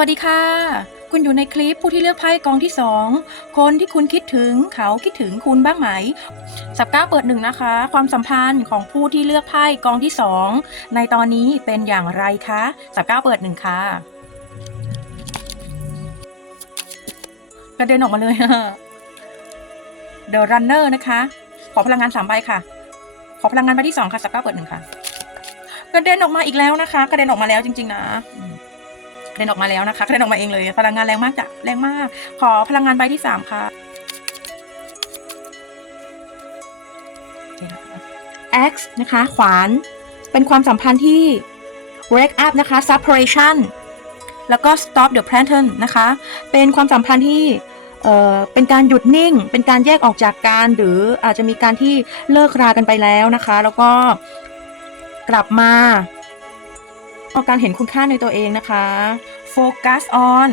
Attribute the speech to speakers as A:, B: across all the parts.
A: วัสดีค่ะ คุณอยู่ในคลิปผู้ที่เลือกไพ่กองที่ 2 คนที่คุณคิดถึงเขาคิดถึงคุณบ้างไหม สับก้าเปิดหนึ่งนะคะ ความสัมพันธ์ของผู้ที่เลือกไพ่กองที่ 2 ในตอนนี้เป็นอย่างไรคะ สับก้าเปิดหนึ่งค่ะกระเด็นออกมาเลย The Runner นะคะ ขอพลังงานสามใบค่ะ ขอพลังงานใบที่สองค่ะสับก้าเปิดหนึ่งค่ะ กระเด็นออกมาอีกแล้วนะคะ กระเด็นออกมาแล้วจริง ๆ นะ อืมกระเด็นออกมาแล้วนะคะกระเด็นออกมาเองเลย พลังงานแรงมากจ้ะแรงมาก ขอพลังงานใบที่สามค่ะโอเคนะคะ X นะคะ ขวานเป็นความสัมพันธ์ที่ break up นะคะ separation แล้วก็ stop the pattern นะคะ เป็นความสัมพันธ์ที่เอ่อเป็นการหยุดนิ่ง เป็นการแยกออกจากกันหรืออาจจะมีการที่เลิกรากันไปแล้วนะคะ แล้วก็กลับมา เอการเห็นคุณค่าในตัวเองนะคะ focus on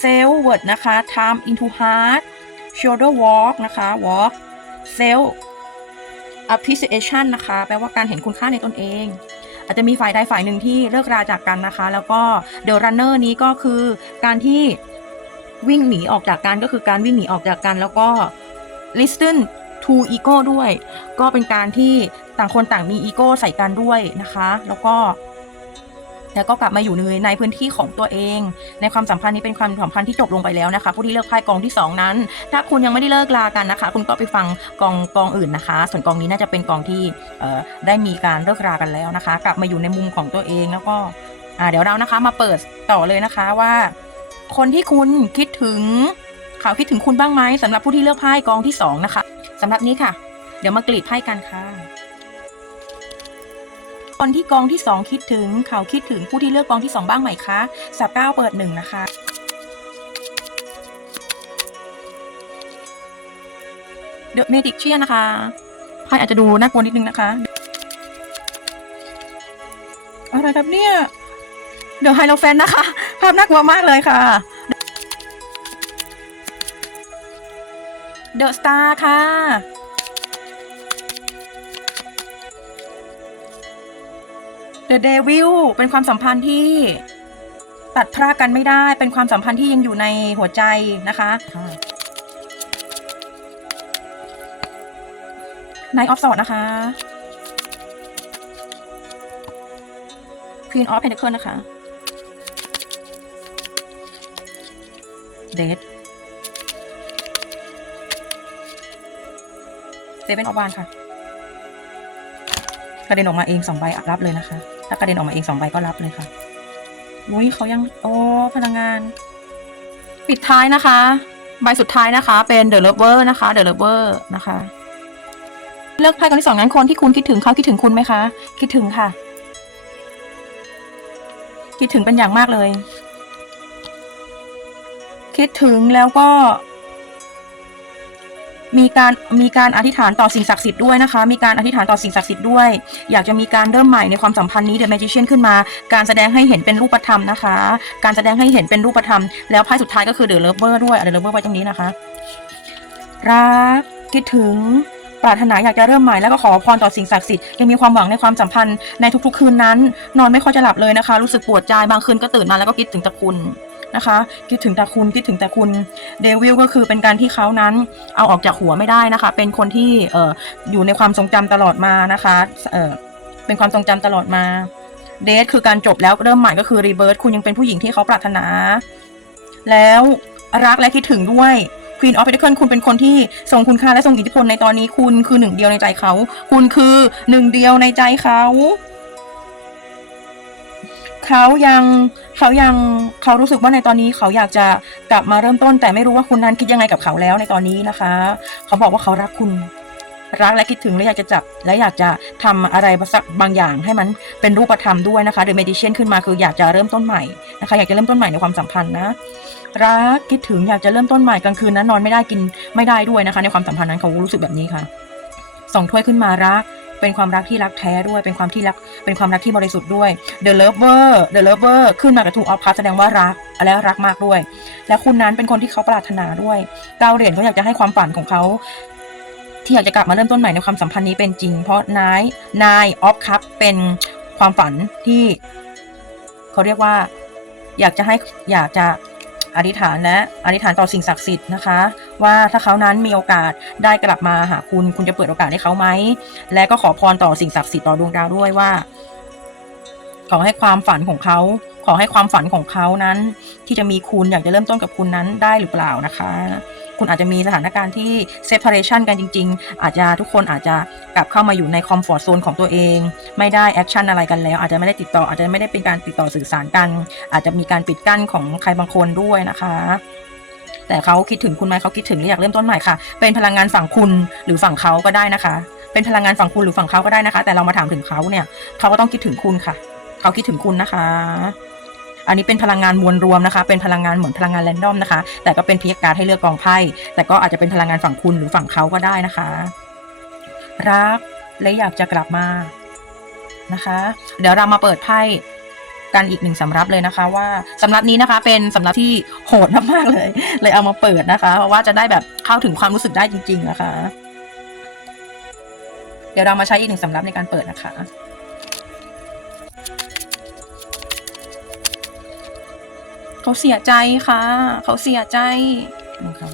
A: self worth นะคะ time into heart shoulder walk นะคะ walk self appreciation นะคะ แปลว่าการเห็นคุณค่าในตนเอง อาจจะมีฝ่ายใดฝ่ายหนึ่งที่เลิกราจากกันนะคะ แล้วก็ the runner นี้ก็คือการที่วิ่งหนีออกจากกันก็คือการวิ่งหนีออกจากกัน แล้วก็ listen to ego ด้วย ก็เป็นการที่ต่างคนต่างมีอีโก้ใส่กันด้วยนะคะ แล้วก็ แล้วก็กลับมาอยู่ในในพื้นที่ของตัวเอง ในความสัมพันธ์นี้เป็นความสัมพันธ์ที่จบลงไปแล้วนะคะผู้ที่เลือกไพ่กองที่สองนั้น ถ้าคุณยังไม่ได้เลิกลากันนะคะ คุณก็ไปฟังกองกองอื่นนะคะ ส่วนกองนี้น่าจะเป็นกองที่ได้มีการเลิกรากันแล้วนะคะ กลับมาอยู่ในมุมของตัวเองแล้วก็เดี๋ยวเรานะคะมาเปิดต่อเลยนะคะว่า คนที่คุณคิดถึงเขาคิดถึงคุณบ้างไหมสำหรับผู้ที่เลือกไพ่กองที่สองนะคะสำหรับนี้ค่ะ เดี๋ยวมากรีดไพ่กันค่ะ คนที่กองที่สองคิดถึง เขาคิดถึงผู้ที่เลือกกองที่สองบ้างไหมคะสับเก้าเปิดหนึ่งนะคะเดอะเมดิกเชียนะคะไพ่อาจจะดูน่ากลัวนิดนึงนะคะ อะไรครับเนี่ยเดอะไฮโลแฟนนะคะ ภาพน่ากลัวมากเลยค่ะเดอะสตาร์ค่ะ The Devil เป็นความสัมพันธ์ที่ตัดพรากกันไม่ได้ เป็นความสัมพันธ์ที่ยังอยู่ในหัวใจนะคะนายออฟสอดนะคะ Queen of Pentacle นะคะ Dead Seven of Wands ค่ะกระเด็นออกมาเองสองใบอะรับเลยนะคะ ถ้ากระเด็นออกมาเองสองใบก็รับเลยค่ะอุ้ยเขายัง โอ้พลังงาน ปิดท้ายนะคะ ใบสุดท้ายนะคะ เป็น The Lover นะคะ The Lover นะคะ เลือกไพ่คนที่สองนั้นคนที่คุณคิดถึงเขาคิดถึงคุณไหมคะ คิดถึงค่ะ คิดถึงเป็นอย่างมากเลย คิดถึงแล้วก็ มีการมีการอธิษฐานต่อสิ่งศักดิ์สิทธิ์ด้วยนะคะ มีการอธิษฐานต่อสิ่งศักดิ์สิทธิ์ด้วย อยากจะมีการเริ่มใหม่ในความสัมพันธ์นี้ The Magician ขึ้นมา การแสดงให้เห็นเป็นรูปธรรมนะคะ การแสดงให้เห็นเป็นรูปธรรม แล้วไพ่สุดท้ายก็คือ The Lover ด้วย The Lover ไว้ตรงนี้นะคะ รักคิดถึงปรารถนาอยากจะเริ่มใหม่แล้วก็ขอพรต่อสิ่งศักดิ์สิทธิ์ยังมีความหวังในความสัมพันธ์ในทุกๆคืนนั้น นอนไม่ค่อยจะหลับเลยนะคะ รู้สึกปวดใจบางคืนก็ตื่นมาแล้วก็คิดถึงแต่คุณ นะคะ คิดถึงแต่คุณคิดถึงแต่คุณเดวิลก็คือเป็นการที่เขานั้นเอาออกจากหัวไม่ได้นะคะ เป็นคนที่เอออยู่ในความทรงจำตลอดมานะคะเออเป็นความทรงจำตลอดมาเดทคือการจบแล้วเริ่มใหม่ก็คือรีเบิร์ตคุณยังเป็นผู้หญิงที่เขาปรารถนา แล้วรักและคิดถึงด้วย Queen of Pentacles คุณเป็นคนที่ทรงคุณค่าและทรงอิทธิพลในตอนนี้คุณคือหนึ่งเดียวในใจเขา คุณคือหนึ่งเดียวในใจเขา เขายังเขายังเขารู้สึกว่าในตอนนี้เขาอยากจะกลับมาเริ่มต้น แต่ไม่รู้ว่าคุณนั้นคิดยังไงกับเขาแล้วในตอนนี้นะคะ เขาบอกว่าเขารักคุณ รักและคิดถึงและอยากจะจับ และอยากจะทำอะไรสักบางอย่างให้มันเป็นรูปธรรมด้วยนะคะ The Magician ขึ้นมาคืออยากจะเริ่มต้นใหม่นะคะ อยากจะเริ่มต้นใหม่ในความสัมพันธ์นะรักคิดถึงอยากจะเริ่มต้นใหม่กลางคืนนั้นนอนไม่ได้กินไม่ได้ด้วยนะคะ ในความสัมพันธ์นั้นเขารู้สึกแบบนี้ค่ะสองถ้วยขึ้นมารัก เป็นความรักที่รักแท้ด้วย เป็นความที่รัก เป็นความรักที่บริสุทธิ์ด้วย The Lover The Lover ขึ้นมากับ Two of Cups แสดงว่ารัก และรักมากด้วย และคุณนั้นเป็นคนที่เขาปรารถนาด้วยเก้าเหรียญเขาอยากจะให้ความฝันของเขาที่อยากจะกลับมาเริ่มต้นใหม่ในความสัมพันธ์นี้เป็นจริง เพราะนายนายออฟคัพเป็นความฝันที่เขาเรียกว่า อยากจะให้อยากจะ อธิษฐานและอธิษฐานต่อสิ่งศักดิ์สิทธิ์นะคะ ว่าถ้าเขานั้นมีโอกาสได้กลับมาหาคุณคุณจะเปิดโอกาสให้เขาไหม และก็ขอพรต่อสิ่งศักดิ์สิทธิ์ต่อดวงดาวด้วยว่า ขอให้ความฝันของเขา ขอให้ความฝันของเขานั้น ที่จะมีคุณอยากจะเริ่มต้นกับคุณนั้นได้หรือเปล่านะคะ คุณอาจจะมีสถานการณ์ที่ separation กันจริง ๆ อาจจะทุกคนอาจจะกลับเข้ามาอยู่ใน comfort zone ของตัวเอง ไม่ได้ action อะไรกันแล้ว อาจจะไม่ได้ติดต่ออาจจะไม่ได้เป็นการติดต่อสื่อสารกัน อาจจะมีการปิดกั้นของใครบางคนด้วยนะคะแต่เขาคิดถึงคุณไหมเขาคิดถึงและอยากเริ่มต้นใหม่ค่ะ เป็นพลังงานฝั่งคุณหรือฝั่งเขาก็ได้นะคะ เป็นพลังงานฝั่งคุณหรือฝั่งเขาก็ได้นะคะ แต่เรามาถามถึงเขาเนี่ยเขาก็ต้องคิดถึงคุณค่ะ เขาคิดถึงคุณนะคะ อันนี้เป็นพลังงานมวลรวมนะคะ เป็นพลังงานเหมือนพลังงานแรนดอมนะคะ แต่ก็เป็นพียการให้เลือกกองไพ่ แต่ก็อาจจะเป็นพลังงานฝั่งคุณหรือฝั่งเขาก็ได้นะคะ รักและอยากจะกลับมานะคะ เดี๋ยวเรามาเปิดไพ่กันอีกหนึ่งสำรับเลยนะคะ ว่าสำรับนี้นะคะ เป็นสำรับที่โหดมากๆเลย เลยเอามาเปิดนะคะ เพราะว่าจะได้แบบเข้าถึงความรู้สึกได้จริง ๆ นะคะ เดี๋ยวเรามาใช้อีกหนึ่งสำรับในการเปิดนะคะ เขาเสียใจค่ะ เขาเสียใจนะคะ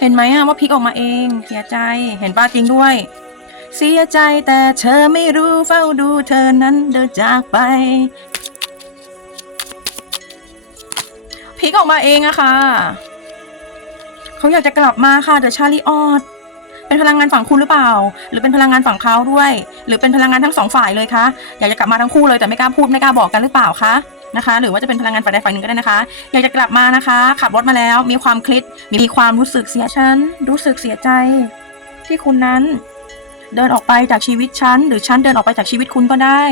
A: เห็นไหมอะว่าพลิกออกมาเอง เสียใจเห็นป้าจริงด้วย เสียใจแต่เธอไม่รู้เฝ้าดูเธอนั้นเดินจากไปพลิกออกมาเองอะค่ะเขาอยากจะกลับมาค่ะเดอะชาลีออดเป็นพลังงานฝั่งคุณหรือเปล่า หรือเป็นพลังงานฝั่งเขาด้วย หรือเป็นพลังงานทั้งสองฝ่ายเลยคะอยากจะกลับมาทั้งคู่เลยแต่ไม่กล้าพูดไม่กล้าบอกกันหรือเปล่าคะ นะคะ หรือว่าจะเป็นพลังงานฝ่ายใดฝ่ายหนึ่งก็ได้นะคะ อยากจะกลับมานะคะ ขับรถมาแล้วมีความคลิดมีความรู้สึกเสียฉันรู้สึกเสียใจ ที่คุณนั้น เดินออกไปจากชีวิตฉันหรือฉันเดินออกไปจากชีวิตคุณก็ได้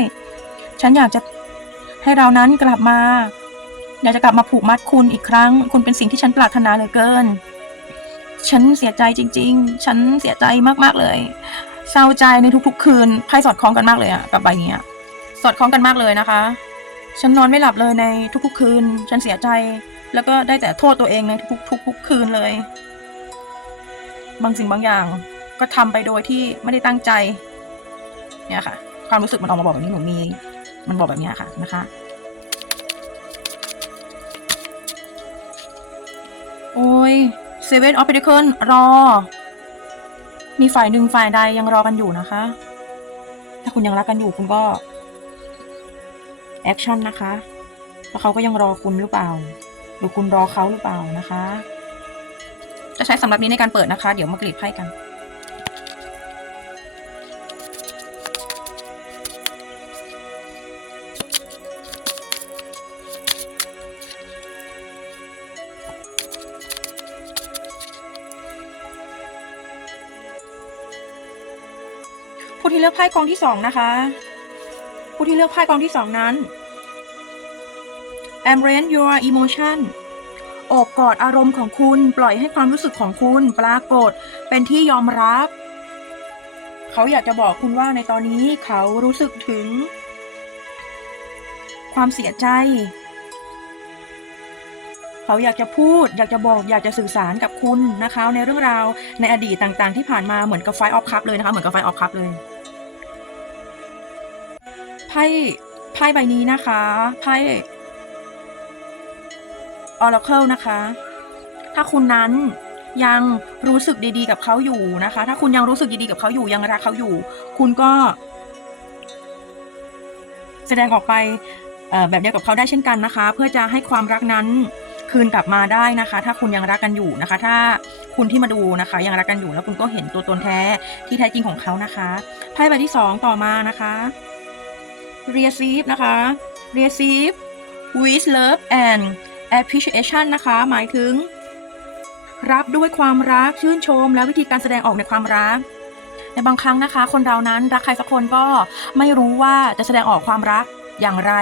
A: ฉันอยากจะให้เรานั้นกลับมา อยากจะกลับมาผูกมัดคุณอีกครั้ง คุณเป็นสิ่งที่ฉันปรารถนาเหลือเกิน ฉันเสียใจจริง ๆ ฉันเสียใจมากๆเลยเศร้าใจในทุกๆ คืนไพ่สอดคล้องกันมากเลยอะกับใบเนี้ยสอดคล้องกันมากเลยนะคะ ฉันนอนไม่หลับเลยในทุกๆคืน ฉันเสียใจ แล้วก็ได้แต่โทษตัวเองในทุกๆคืนเลย บางสิ่งบางอย่างก็ทำไปโดยที่ไม่ได้ตั้งใจ เนี่ยค่ะ ความรู้สึกมันออกมาบอกแบบนี้หนูมี มันบอกแบบนี้ค่ะนะคะ โอ้ยเซเว่นออฟเพดิเคิลรอ มีฝ่ายหนึ่งฝ่ายใดยังรอกันอยู่นะคะ ถ้าคุณยังรักกันอยู่คุณก็ แอคชั่นนะคะแล้วเขาก็ยังรอคุณหรือเปล่า หรือคุณรอเขาหรือเปล่านะคะ จะใช้สำหรับนี้ในการเปิดนะคะ เดี๋ยวมากรีดไพ่กันผู้ที่เลือกไพ่กองที่สองนะคะ ผู้ที่เลือกไพ่กองที่สองนั้น embrace your emotion โอบกอดอารมณ์ของคุณ ปล่อยให้ความรู้สึกของคุณ ปรากฏ เป็นที่ยอมรับ เขาอยากจะบอกคุณว่าในตอนนี้เขารู้สึกถึง ความเสียใจ เขาอยากจะพูด อยากจะบอก อยากจะสื่อสารกับคุณนะคะ ในเรื่องราวในอดีตต่างๆ ที่ผ่านมาเหมือนกับไฟออฟคัพเลยนะคะ เหมือนกับไฟออฟคัพเลย ไพ่ไพ่ใบนี้นะคะไพ่ Oracle นะคะ ถ้าคุณนั้นยังรู้สึกดีๆกับเขาอยู่นะคะ ถ้าคุณยังรู้สึกดีๆกับเขาอยู่ยังรักเขาอยู่ คุณก็ แสดงออกไปแบบเดียวกับเขาได้เช่นกันนะคะ เพื่อจะให้ความรักนั้นคืนกลับมาได้นะคะ ถ้าคุณยังรักกันอยู่นะคะ ถ้าคุณที่มาดูนะคะ ยังรักกันอยู่แล้วคุณก็เห็นตัวตนแท้ที่แท้จริงของเขานะคะไพ่ใบที่สองต่อมานะคะ receive นะคะ receive with love and appreciation นะคะ หมายถึง รับด้วยความรักชื่นชม และวิธีการแสดงออกในความรัก ในบางครั้งนะคะ คนเรานั้นรักใครสักคนก็ไม่รู้ว่าจะแสดงออกความรักอย่างไร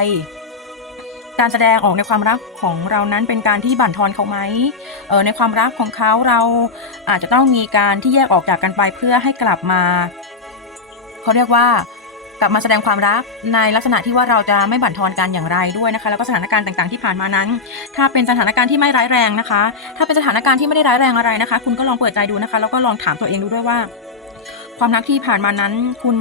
A: การแสดงออกในความรักของเรานั้นเป็นการที่บั่นทอนเขาไหมเออในความรักของเขาเราอาจจะต้องมีการที่แยกออกจากกันไปเพื่อให้กลับมา เขาเรียกว่า กลับมาแสดงความรักในลักษณะที่ว่าเราจะไม่บั่นทอนกันอย่างไรด้วยนะคะ แล้วก็สถานการณ์ต่างๆที่ผ่านมานั้น ถ้าเป็นสถานการณ์ที่ไม่ร้ายแรงนะคะ ถ้าเป็นสถานการณ์ที่ไม่ได้ร้ายแรงอะไรนะคะ คุณก็ลองเปิดใจดูนะคะ แล้วก็ลองถามตัวเองดูด้วยว่า ความรักที่ผ่านมานั้น คุณ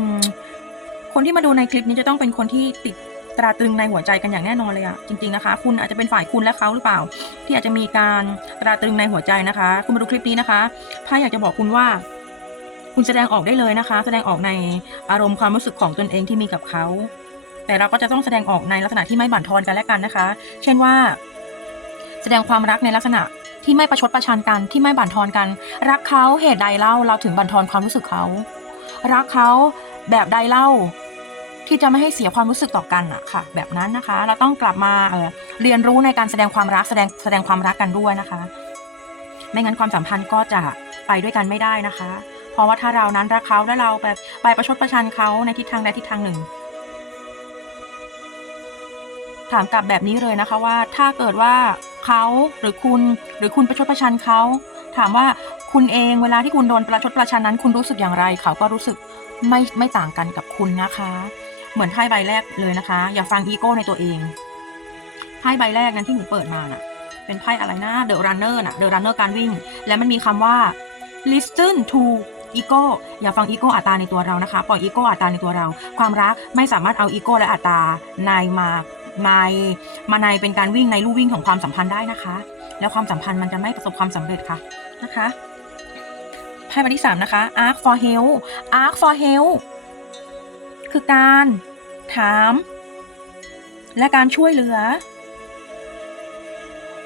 A: คนที่มาดูในคลิปนี้จะต้องเป็นคนที่ติดตราตรึงในหัวใจกันอย่างแน่นอนเลยอะจริงๆนะคะ คุณอาจจะเป็นฝ่ายคุณและเขาหรือเปล่า ที่อาจจะมีการตราตรึงในหัวใจนะคะ คุณมาดูคลิปนี้นะคะไพ่อยากจะบอกคุณว่า คุณแสดงออกได้เลยนะคะ แสดงออกในอารมณ์ความรู้สึกของตนเองที่มีกับเขา แต่เราก็จะต้องแสดงออกในลักษณะที่ไม่บั่นทอนกันและกันนะคะ เช่นว่า แสดงความรักในลักษณะที่ไม่ประชดประชันกันที่ไม่บั่นทอนกัน รักเขาเหตุใดเล่าเราถึงบั่นทอนความรู้สึกเขารักเขาแบบใดเล่า ที่จะไม่ให้เสียความรู้สึกต่อกันอะค่ะ แบบนั้นนะคะ เราต้องกลับมาเออเรียนรู้ในการแสดงความรักแสดงแสดงความรักกันด้วยนะคะ ไม่งั้นความสัมพันธ์ก็จะไปด้วยกันไม่ได้นะคะ ราะว่าถ้าเรานั้นรักเขาและเราแบบไปประชดประชันเขาในทิศทางใดทิศทางหนึ่ง ถามกลับแบบนี้เลยนะคะว่าถ้าเกิดว่าเขาหรือคุณหรือคุณประชดประชันเขาถามว่าคุณเองเวลาที่คุณโดนประชดประชันนั้น คุณรู้สึกอย่างไร เขาก็รู้สึกไม่ไม่ต่างกันกับคุณนะคะ เหมือนไพ่ใบแรกเลยนะคะ อย่าฟังอีโก้ในตัวเองไพ่ใบแรกนั้นที่หนูเปิดมาน่ะ เป็นไพ่อะไรนะ The Runner น่ะ The Runner การวิ่ง และมันมีคำว่า listen to ego อย่าฟังอีโก้อัตตาในตัวเรานะคะ ปล่อยอีโก้อัตตาในตัวเรา ความรักไม่สามารถเอาอีโก้และอัตตาในมาในมาในเป็นการวิ่งในลู่วิ่งของความสัมพันธ์ได้นะคะ แล้วความสัมพันธ์มันจะไม่ประสบความสำเร็จค่ะนะคะไพ่ใบที่สามนะคะ ask for help ask for help คือการถาม และการช่วยเหลือ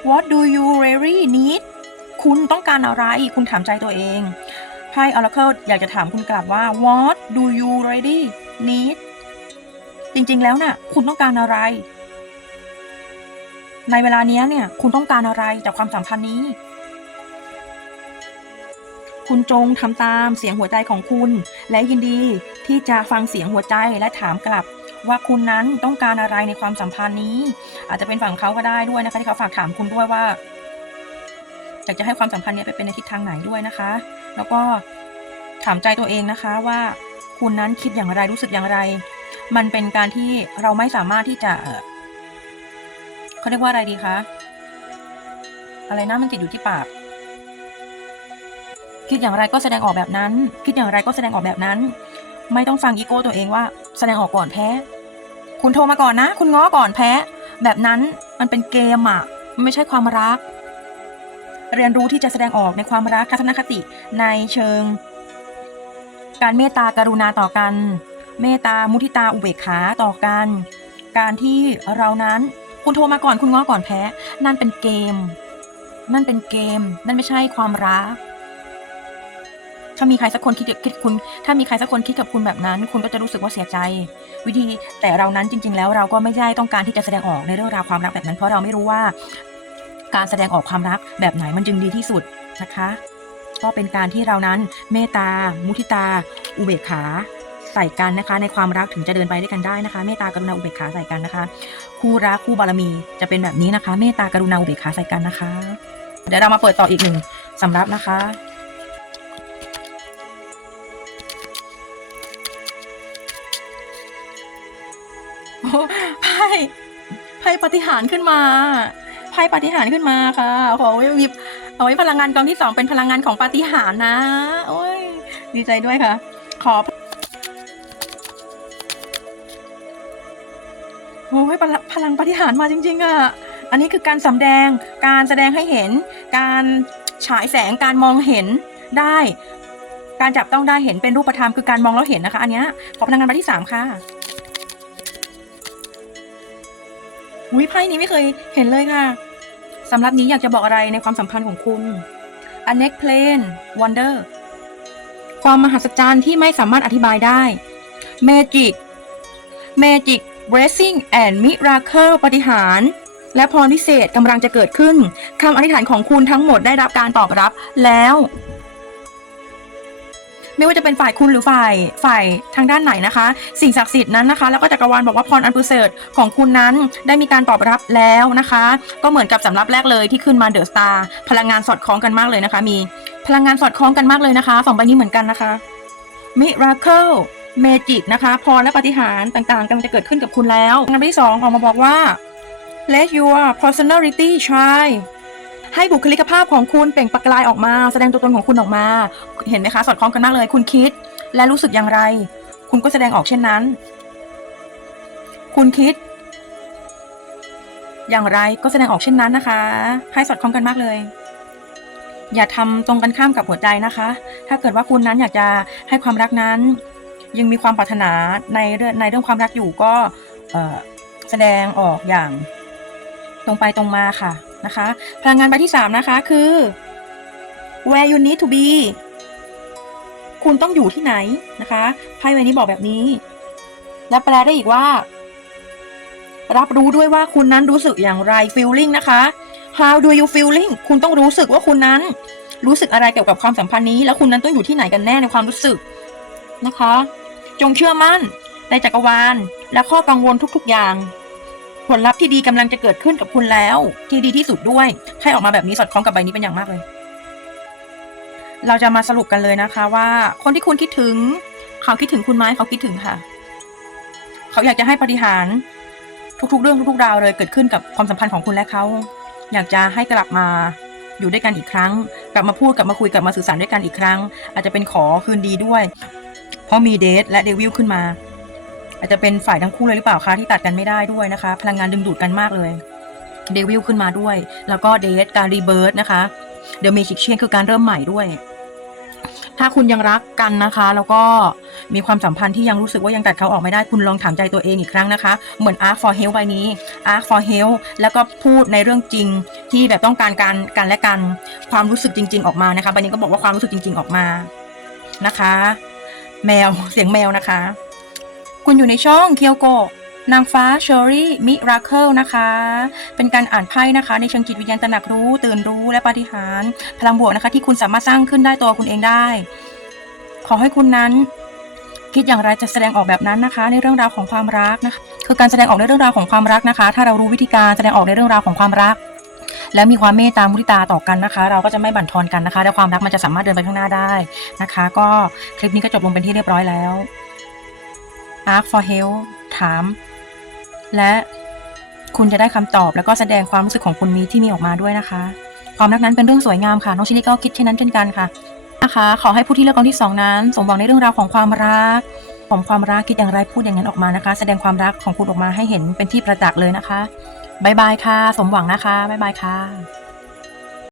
A: What do you really need คุณต้องการอะไร คุณถามใจตัวเอง ไพ่ Oracle อยากจะถามคุณกลับว่า What do you really need จริงๆแล้วน่ะ คุณต้องการอะไร ในเวลานี้เนี่ย คุณต้องการอะไรจากความสัมพันธ์นี้ คุณจงทำตามเสียงหัวใจของคุณ และยินดีที่จะฟังเสียงหัวใจและถามกลับว่าคุณนั้นต้องการอะไรในความสัมพันธ์นี้ อาจจะเป็นฝั่งเขาก็ได้ด้วยนะคะที่เขาฝากถามคุณด้วยว่า อยากจะให้ความสัมพันธ์เนี้ยไปเป็นในทิศทางไหนด้วยนะคะ แล้วก็ถามใจตัวเองนะคะว่าคุณนั้นคิดอย่างไรรู้สึกอย่างไร มันเป็นการที่เราไม่สามารถที่จะเขาเรียกว่าอะไรดีคะอะไรนะมันติดอยู่ที่ปากคิดอย่างไรก็แสดงออกแบบนั้น คิดอย่างไรก็แสดงออกแบบนั้น ไม่ต้องฟังอีโก้ตัวเองว่าแสดงออกก่อนแพ้ คุณโทรมาก่อนนะ คุณง้อก่อนแพ้ แบบนั้นมันเป็นเกมอะมันไม่ใช่ความรัก เรียนรู้ที่จะแสดงออกในความรักทัศนคติในเชิง การเมตตากรุณาต่อกัน เมตตามุทิตาอุเบกขาต่อกัน การที่เรานั้นคุณโทรมาก่อนคุณง้อก่อนแพ้ นั่นเป็นเกม นั่นเป็นเกม นั่นไม่ใช่ความรักถ้ามีใครสักคนคิดกับคิดคุณ ถ้ามีใครสักคนคิดกับคุณแบบนั้น คุณก็จะรู้สึกว่าเสียใจ วิธีแต่เรานั้นจริง ๆ แล้วเราก็ไม่ได้ต้องการที่จะแสดงออกในเรื่องราวความรักแบบนั้น เพราะเราไม่รู้ว่า การแสดงออกความรักแบบไหนมันจึงดีที่สุดนะคะ ก็เป็นการที่เรานั้นเมตตา มุทิตา อุเบกขาใส่กันนะคะ ในความรักถึงจะเดินไปด้วยกันได้นะคะ เมตตากรุณาอุเบกขาใส่กันนะคะ คู่รักคู่บารมีจะเป็นแบบนี้นะคะ เมตตากรุณาอุเบกขาใส่กันนะคะ เดี๋ยวเรามาเปิดต่ออีกหนึ่งสำรับนะคะโอ้ไพ่ไพ่ปฏิหารขึ้นมา ไพ่ปาฏิหาริย์ขึ้นมาค่ะขอไว้มีเอาไว้พลังงานกองที่สองเป็นพลังงานของปาฏิหารย์นะ โอ้ย ดีใจด้วยค่ะ ขอโอ้ยพลังพลังปฏิหารย์มาจริงๆอะ อันนี้คือการสำแดง การแสดงให้เห็น การฉายแสง การมองเห็นได้ การจับต้องได้เห็นเป็นรูปธรรมคือการมองแล้วเห็นนะคะ อันนี้ขอพลังงานใบที่สามค่ะอุ้ยไพ่นี้ไม่เคยเห็นเลยค่ะ สำหรับนี้อยากจะบอกอะไรในความสัมพันธ์ของคุณ a n e x p l a n wonder ความมหัศจรรย์ที่ไม่สามารถอธิบายได้ magic magic blessing and miracle ปฏิหาร และพรพิเศษกำลังจะเกิดขึ้นคำอธิษฐานของคุณทั้งหมดได้รับการตอบรับแล้ว ไม่ว่าจะเป็นฝ่ายคุณหรือฝ่ายฝ่ายทางด้านไหนนะคะ สิ่งศักดิ์สิทธิ์นั้นนะคะ แล้วก็จักรวาลบอกว่าพรอันประเสริฐของคุณนั้นได้มีการตอบรับแล้วนะคะ ก็เหมือนกับสำรับแรกเลยที่ขึ้นมาเดอะสตาร์พลังงานสอดคล้องกันมากเลยนะคะ มีพลังงานสอดคล้องกันมากเลยนะคะสองใบนี้เหมือนกันนะคะมิราเคิลเมจิกนะคะ พรและปาฏิหารย์ต่างๆกำลังจะเกิดขึ้นกับคุณแล้วงานที่สองออกมาบอกว่า let your personality shine ให้บุคลิกภาพของคุณเปล่งประกายออกมา แสดงตัวตนของคุณออกมา เห็นไหมคะ สอดคล้องกันมากเลย คุณคิดและรู้สึกอย่างไร คุณก็แสดงออกเช่นนั้น คุณคิด อย่างไรก็แสดงออกเช่นนั้นนะคะ ให้สอดคล้องกันมากเลย อย่าทำตรงกันข้ามกับหัวใจนะคะ ถ้าเกิดว่าคุณนั้นอยากจะให้ความรักนั้น ยังมีความปรารถนาในเรื่องในเรื่องความรักอยู่ก็แสดงออกอย่าง ตรงไปตรงมาค่ะ นะคะ พลังงานใบที่สามนะคะคือ where you need to be คุณต้องอยู่ที่ไหนนะคะไพ่ใบนี้บอกแบบนี้ และแปลได้อีกว่า รับรู้ด้วยว่าคุณนั้นรู้สึกอย่างไร feeling นะคะ how do you feeling คุณต้องรู้สึกว่าคุณนั้น รู้สึกอะไรเกี่ยวกับความสัมพันธ์นี้ แล้วคุณนั้นต้องอยู่ที่ไหนกันแน่ในความรู้สึกนะคะ จงเชื่อมั่นในจักรวาล และข้อกังวลทุก ๆ อย่าง ผลลัพธ์ที่ดีกำลังจะเกิดขึ้นกับคุณแล้ว ที่ดีที่สุดด้วยให้ออกมาแบบนี้สอดคล้องกับใบนี้เป็นอย่างมากเลย เราจะมาสรุปกันเลยนะคะว่า คนที่คุณคิดถึง เขาคิดถึงคุณไหมเขาคิดถึงค่ะ เขาอยากจะให้ปฏิหารทุกๆ เรื่องทุกๆราวเลยเกิดขึ้นกับความสัมพันธ์ของคุณและเขา อยากจะให้กลับมาอยู่ด้วยกันอีกครั้ง กลับมาพูดกลับมาคุยกลับมาสื่อสารด้วยกันอีกครั้ง อาจจะเป็นขอคืนดีด้วย เพราะมีเดทและเดวิลขึ้นมา อาจจะเป็นฝ่ายทั้งคู่เลยหรือเปล่าคะที่ตัดกันไม่ได้ด้วยนะคะ พลังงานดึงดูดกันมากเลยเดวิลขึ้นมาด้วย แล้วก็เดทการรีเบิร์ตนะคะเดอะเมจิกเชียนคือการเริ่มใหม่ด้วย ถ้าคุณยังรักกันนะคะ แล้วก็มีความสัมพันธ์ที่ยังรู้สึกว่ายังตัดเขาออกไม่ได้คุณลองถามใจตัวเองอีกครั้งนะคะ เหมือน Ask for help ใบนี้ Ask for help แล้วก็พูดในเรื่องจริงที่แบบต้องการการกันและกันความรู้สึกจริง ๆ ออกมานะคะใบนี้ก็บอกว่าความรู้สึกจริง ๆ ออกมานะคะ แมวเสียงแมวนะคะ คุณอยู่ในช่องเคียวโกนางฟ้าเชอรี่มิราเคิลนะคะ เป็นการอ่านไพ่นะคะ ในเชิงจิตวิญญาณตระหนักรู้ ตื่นรู้และปาฏิหาริย์พลังบวกนะคะ ที่คุณสามารถสร้างขึ้นได้ตัวคุณเองได้ ขอให้คุณนั้น คิดอย่างไรจะแสดงออกแบบนั้นนะคะ ในเรื่องราวของความรักนะคะ คือการแสดงออกในเรื่องราวของความรักนะคะ ถ้าเรารู้วิธีการแสดงออกในเรื่องราวของความรัก และมีความเมตตามุทิตาต่อกันนะคะ เราก็จะไม่บั่นทอนกันนะคะ และความรักมันจะสามารถเดินไปข้างหน้าได้นะคะ ก็คลิปนี้ก็จบลงเป็นที่เรียบร้อยแล้ว ask for help ถาม และคุณจะได้คำตอบแล้วก็แสดงความรู้สึกของคุณมีที่มีออกมาด้วยนะคะ ความรักนั้นเป็นเรื่องสวยงามค่ะ น้องชิลี่ก็คิดเช่นนั้นเช่นกันค่ะนะคะ ขอให้ผู้ที่เลือกกองที่สองนั้น สมหวังในเรื่องราวของความรัก ของความรักคิดอย่างไรพูดอย่างนั้นออกมานะคะ แสดงความรักของคุณออกมาให้เห็นเป็นที่ประจักษ์เลยนะคะบายบายค่ะ สมหวังนะคะบายบายค่ะ